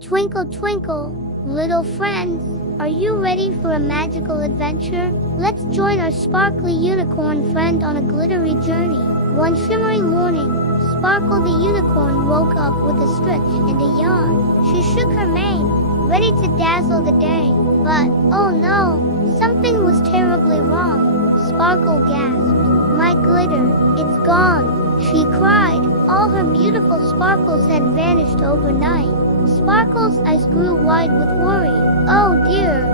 Twinkle, twinkle, little friends, are you ready for a magical adventure? Let's join our sparkly unicorn friend on a glittery journey. One shimmering morning, Sparkle the unicorn woke up with a stretch and a yawn. She shook her mane, ready to dazzle the day. But, oh no, something was terribly wrong. Sparkle gasped. My glitter, it's gone, she cried. All her beautiful sparkles had vanished overnight. Sparkle's eyes grew wide with worry. Oh dear,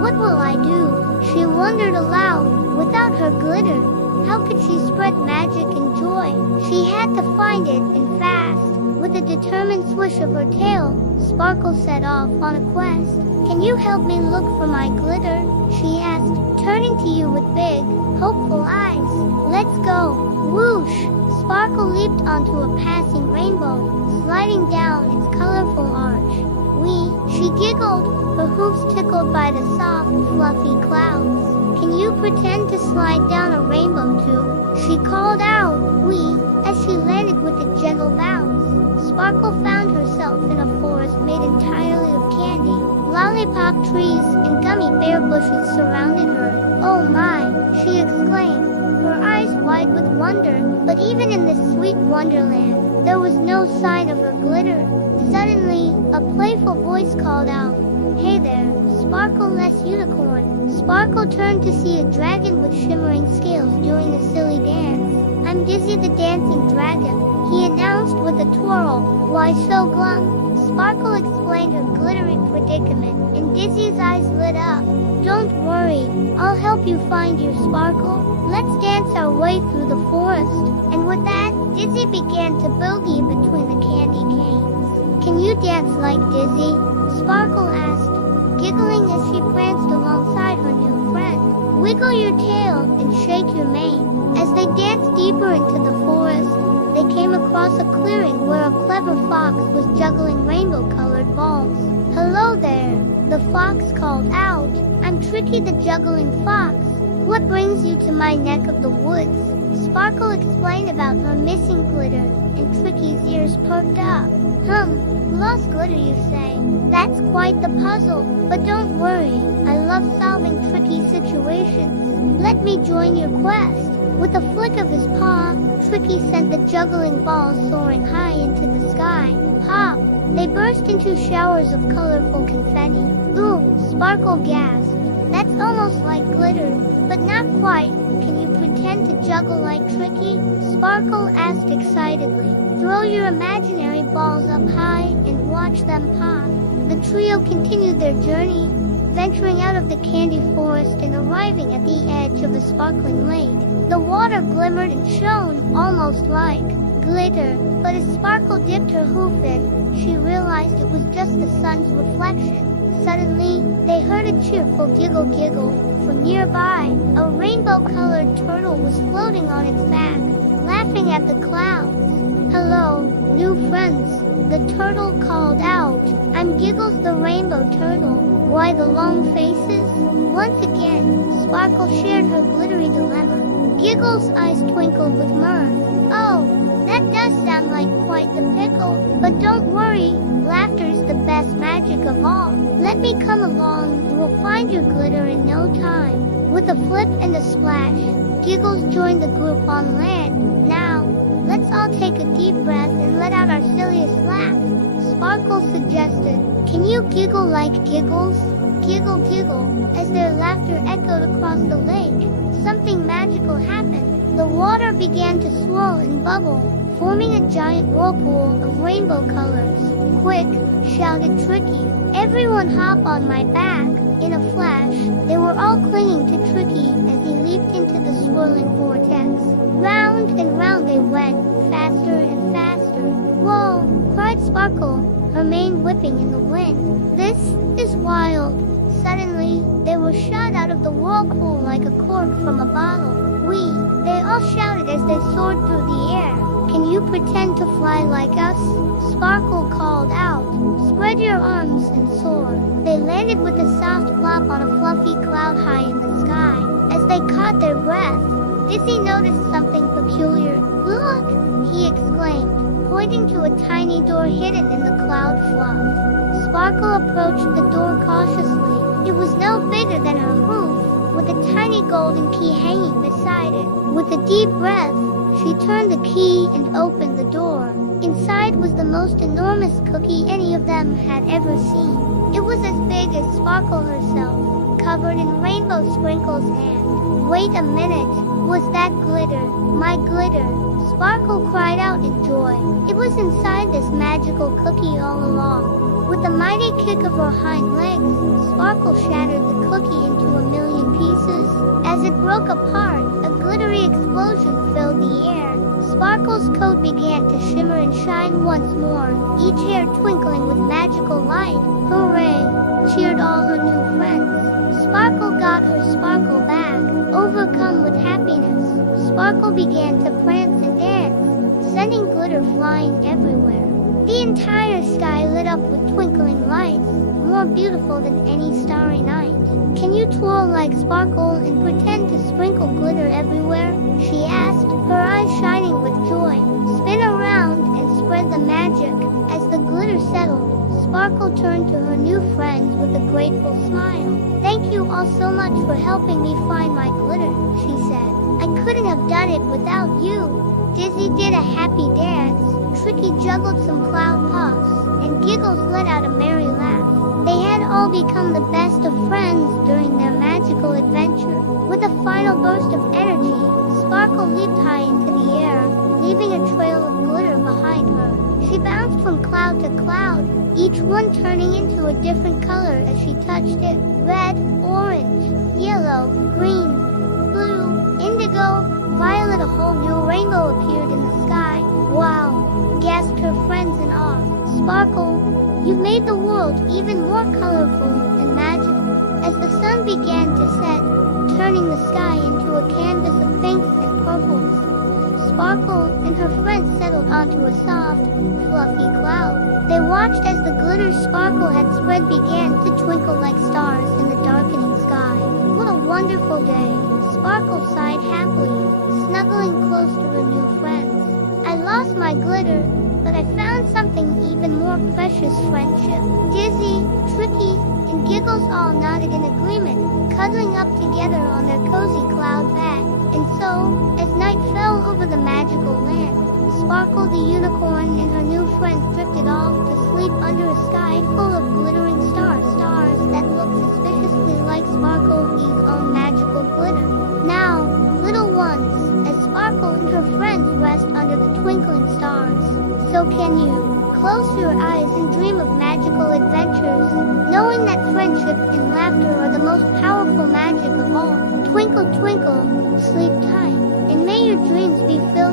what will I do? She wondered aloud. Without her glitter, how could she spread magic and joy? She had to find it, and fast. With a determined swish of her tail, Sparkle set off on a quest. Can you help me look for my glitter? She asked, turning to you with big, hopeful eyes. Let's go. Whoosh! Sparkle leaped onto a passing rainbow, sliding down its colorful arch. Wee! She giggled, her hoofs tickled by the soft, fluffy clouds. Can you pretend to slide down a rainbow too? She called out, wee, as she landed with a gentle bounce. Sparkle found herself in a forest made entirely of candy. Lollipop trees and gummy bear bushes surrounded her. Oh my, she exclaimed, her eyes wide with wonder. But even in this sweet wonderland, there was no sign of her glitter. Suddenly, a playful voice called out, Hey there, Sparkle-less unicorn. Sparkle turned to see a dragon with shimmering scales doing a silly dance. I'm Dizzy the dancing dragon, he announced with a twirl. Why so glum? Sparkle explained her glittery predicament, and Dizzy's eyes lit up. Don't worry, I'll help you find your Sparkle. Let's dance our way through the forest. And with that, Dizzy began to boogie between the candy canes. Can you dance like Dizzy? Sparkle asked, giggling as she pranced alongside her new friend. Wiggle your tail and shake your mane. As they danced deeper into the forest, they came across a clearing where a clever fox was juggling rainbow-colored balls. Hello there, the fox called out. I'm Tricky the juggling fox. What brings you to my neck of the woods? Sparkle explained about her missing glitter, and Tricky's ears perked up. Lost glitter you say? That's quite the puzzle, but don't worry, I love solving tricky situations. Let me join your quest. With a flick of his paw, Tricky sent the juggling balls soaring high into the sky. Pop! They burst into showers of colorful confetti. Ooh, Sparkle gasped. That's almost like glitter, but not quite. Can you pretend to juggle like Tricky? Sparkle asked excitedly. Throw your imaginary balls up high and watch them pop. The trio continued their journey, venturing out of the candy forest and arriving at the edge of a sparkling lake. The water glimmered and shone, almost like glitter, but as Sparkle dipped her hoof in, she realized it was just the sun's reflection. Suddenly, they heard a cheerful giggle from nearby. A rainbow-colored turtle was floating on its back, laughing at the clouds. Hello, new friends, the turtle called out. I'm Giggles the rainbow turtle. Why the long faces? Once again, Sparkle shared her glittery dilemma. Giggles' eyes twinkled with mirth. Oh, that does sound like quite the pickle. But don't worry, laughter's the best magic of all. Let me come along, you will find your glitter in no time. With a flip and a splash, Giggles joined the group on land. Now, let's all take a deep breath and let out our silliest laugh. Sparkle suggested. Can you giggle like Giggles? Giggle, giggle. As their laughter echoed across the lake, something magical happened. The water began to swirl and bubble, forming a giant whirlpool of rainbow colors. Quick, shouted Tricky. Everyone hop on my back. In a flash, they were all clinging to Tricky as he leaped into the swirling vortex. Round and round they went, faster and faster. Whoa, cried Sparkle, her mane whipping in the wind. This is wild. Suddenly, they were shot out of the whirlpool like a cork from a bottle. Wee! They all shouted as they soared through the air. Can you pretend to fly like us? Sparkle called out. Spread your arms and soar. They landed with a soft plop on a fluffy cloud high in the sky. As they caught their breath, Dizzy noticed something peculiar. Look! He exclaimed, pointing to a tiny door hidden in the cloud fluff. Sparkle approached the door cautiously. It was no bigger than her hoof, with a tiny golden key hanging beside it. With a deep breath, she turned the key and opened the door. Inside was the most enormous cookie any of them had ever seen. It was as big as Sparkle herself, covered in rainbow sprinkles and... Wait a minute, was that glitter? My glitter! Sparkle cried out in joy. It was inside this magical cookie all along. With a mighty kick of her hind legs, Sparkle shattered the cookie into a million pieces. As it broke apart, a glittery explosion filled the air. Sparkle's coat began to shimmer and shine once more, each hair twinkling with magical light. Hooray! Cheered all her new friends. Sparkle got her sparkle back. Overcome with happiness, Sparkle began to prance and dance, sending glitter flying everywhere. The entire sky lit up with twinkling lights, more beautiful than any starry night. Can you twirl like Sparkle and pretend to sprinkle glitter everywhere? She asked, her eyes shining with joy. Spin around and spread the magic. As the glitter settled, Sparkle turned to her new friends with a grateful smile. Thank you all so much for helping me find my glitter, she said. I couldn't have done it without you. Dizzy did a happy dance, Tricky juggled some cloud puffs, and Giggles let out a merry laugh. They had all become the best of friends during their magical adventure. With a final burst of energy, Sparkle leaped high into the air, leaving a trail of glitter behind her. She bounced from cloud to cloud, each one turning into a different color as she touched it. Red, orange, yellow, green, blue, indigo, violet. A whole new rainbow appeared in the sky. Wow! Gasped her friends in awe. Sparkle, you've made the world even more colorful and magical. As the sun began to set, turning the sky into a canvas of pinks and purples, Sparkle and her friends settled onto a soft, fluffy cloud. They watched as the glitter Sparkle had spread began to twinkle like stars in the darkening sky. What a wonderful day! Sparkle sighed happily, snuggling close to her new friends. I lost my glitter, but I found something even more precious, friendship. Dizzy, Tricky, and Giggles all nodded in agreement, cuddling up together on their cozy cloud bag. And so, as night fell over the magical land, Sparkle the unicorn and her new friends drifted off to sleep under a sky full of glittering stars that looked suspiciously like Sparkle's own magical glitter. Now, little ones, as Sparkle and her friends rest under the twinkling stars, so can you. Close your eyes and dream of magical adventures, knowing that friendship and laughter are the most powerful magic of all. Twinkle, twinkle, sleep tight, and may your dreams be filled